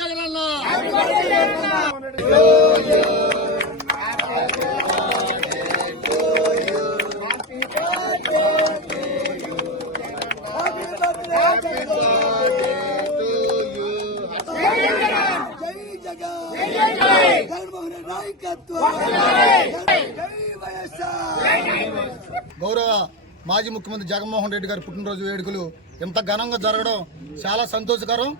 జగనన్న. గౌరవ మాజీ ముఖ్యమంత్రి జగన్మోహన్ రెడ్డి గారి పుట్టినరోజు వేడుకలు ఇంత ఘనంగా జరగడం చాలా సంతోషకరం.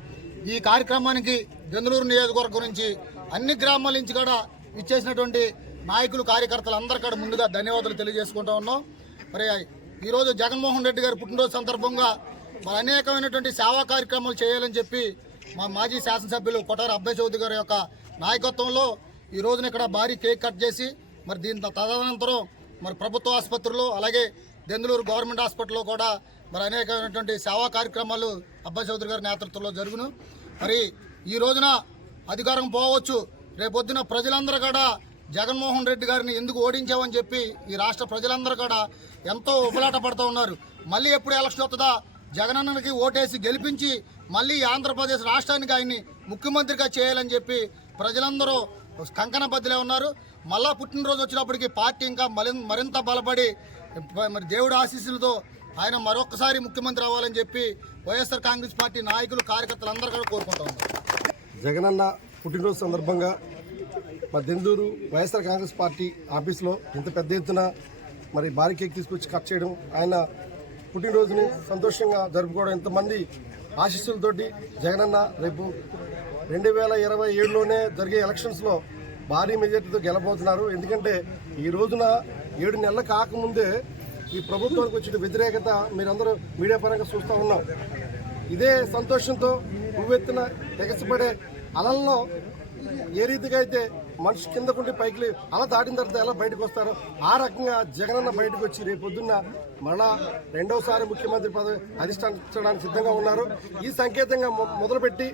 ఈ కార్యక్రమానికి దెందులూరు నియోజకవర్గం నుంచి అన్ని గ్రామాల నుంచి కూడా ఇచ్చేసినటువంటి నాయకులు కార్యకర్తలు అందరికీ ముందుగా ధన్యవాదాలు తెలియజేసుకుంటా ఉన్నాం. మరి ఈరోజు జగన్మోహన్ రెడ్డి గారి పుట్టినరోజు సందర్భంగా మరి అనేకమైనటువంటి సేవా కార్యక్రమాలు చేయాలని చెప్పి మా మాజీ శాసనసభ్యులు కొటారు అబ్బాయి చౌదరి గారి యొక్క నాయకత్వంలో ఈ రోజున ఇక్కడ భారీ కేక్ కట్ చేసి మరి దీని తదనంతరం మరి ప్రభుత్వ ఆసుపత్రులు అలాగే దెందులూరు గవర్నమెంట్ హాస్పిటల్లో కూడా మరి అనేకమైనటువంటి సేవా కార్యక్రమాలు అబ్బాయి చౌదరి గారి నేతృత్వంలో జరుగును. మరి ఈ రోజున అధికారం పోవచ్చు. రేపొద్దున ప్రజలందరూ కూడా జగన్మోహన్ రెడ్డి గారిని ఎందుకు ఓడించామని చెప్పి ఈ రాష్ట్ర ప్రజలందరూ కూడా ఎంతో ఉపలాట పడుతూ ఉన్నారు. మళ్ళీ ఎప్పుడు ఎలక్షన్ వస్తుందా? జగనన్నకి ఓటేసి గెలిపించి మళ్ళీ ఆంధ్రప్రదేశ్ రాష్ట్రానికి ఆయన్ని ముఖ్యమంత్రిగా చేయాలని చెప్పి ప్రజలందరూ కంకణ బద్దులే ఉన్నారు. మళ్ళా పుట్టినరోజు వచ్చినప్పటికీ పార్టీ ఇంకా మరింత బలపడి మరి దేవుడు ఆశీస్సులతో ఆయన మరొకసారి ముఖ్యమంత్రి అవ్వాలని చెప్పి వైఎస్ఆర్ కాంగ్రెస్ పార్టీ నాయకులు కార్యకర్తలు అందరూ కూడా కోరుకుంటా ఉన్నారు. జగనన్న పుట్టినరోజు సందర్భంగా మా దెందూరు వైఎస్ఆర్ కాంగ్రెస్ పార్టీ ఆఫీస్లో ఇంత పెద్ద ఎత్తున మరి భారీ కేక్ తీసుకొచ్చి కట్ చేయడం ఆయన పుట్టినరోజుని సంతోషంగా జరుపుకోవడం ఇంతమంది ఆశీస్సులతోటి జగనన్న రేపు రెండు వేల ఇరవై ఏడులోనే జరిగే ఎలక్షన్స్లో భారీ మెజార్టీతో గెలబోతున్నారు. ఎందుకంటే ఈ రోజున ఏడు నెలలు కాకముందే ఈ ప్రభుత్వానికి వచ్చిన వ్యతిరేకత మీరందరూ మీడియా పరంగా చూస్తూ ఉన్నాం. ఇదే సంతోషంతో ఉవ్వెత్తున ఎగసిపడే అలల్లో ఏ రీతిగా అయితే మనిషి కిందకుండి పైకి అలా దాటిన తర్వాత ఎలా బయటకు వస్తారో ఆ రకంగా జగనన్న బయటకు వచ్చి రేపు పొద్దున్న మళ్ళా రెండవసారి ముఖ్యమంత్రి పదవి అధిష్టానించడానికి సిద్ధంగా ఉన్నారు. ఈ సంకేతంగా మొదలుపెట్టి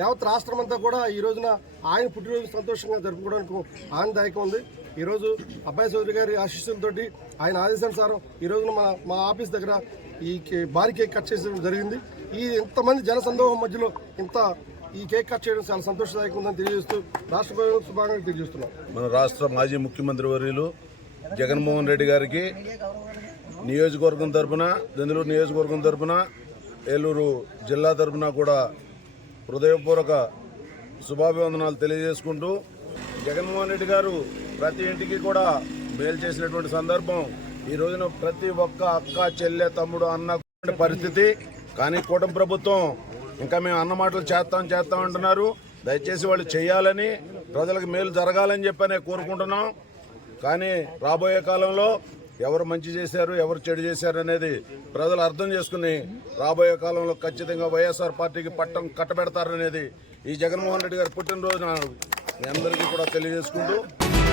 యావత్ రాష్ట్రం అంతా కూడా ఈ రోజున ఆయన పుట్టినరోజు సంతోషంగా జరుపుకోవడానికి ఆనందదాయకం ఉంది. ఈరోజు అబ్బాయి చౌదరి గారి ఆశీస్సులతోటి ఆయన ఆదేశానుసారం ఈ రోజున మన మా ఆఫీస్ దగ్గర ఈ కే- భారీ కేక్ కట్ చేసడం జరిగింది. ఈ ఇంతమంది జన సందోహం మధ్యలో ఇంత ఈ కేక్ కట్ చేయడం చాలా సంతోషదాయకం ఉందని తెలియజేస్తూ రాష్ట్ర ప్రజలకు శుభాకాంక్షలు తెలియజేస్తున్నాం. మన రాష్ట్ర మాజీ ముఖ్యమంత్రి వర్యులు జగన్మోహన్ రెడ్డి గారికి నియోజకవర్గం తరఫున దెందులూరు నియోజకవర్గం తరఫున ఏలూరు జిల్లా తరఫున కూడా హృదయపూర్వక శుభాభివందనాలు తెలియజేసుకుంటూ జగన్మోహన్ రెడ్డి గారు ప్రతి ఇంటికి కూడా మేలు చేసినటువంటి సందర్భం. ఈ రోజున ప్రతి ఒక్క అక్క చెల్లె తమ్ముడు అన్న పరిస్థితి. కానీ కూటమి ప్రభుత్వం ఇంకా మేము అన్న మాటలు చేస్తాం చేస్తాం అంటున్నారు. దయచేసి వాళ్ళు చేయాలని ప్రజలకు మేలు జరగాలని చెప్పనే కోరుకుంటున్నాం. కానీ రాబోయే కాలంలో ఎవరు మంచి చేశారు ఎవరు చెడు చేశారు అనేది ప్రజలు అర్థం చేసుకుని రాబోయే కాలంలో ఖచ్చితంగా వైఎస్ఆర్ పార్టీకి పట్టం కట్టబెడతారనేది ఈ జగన్మోహన్ రెడ్డి గారి పుట్టినరోజు మీ అందరికీ కూడా తెలియజేసుకుంటూ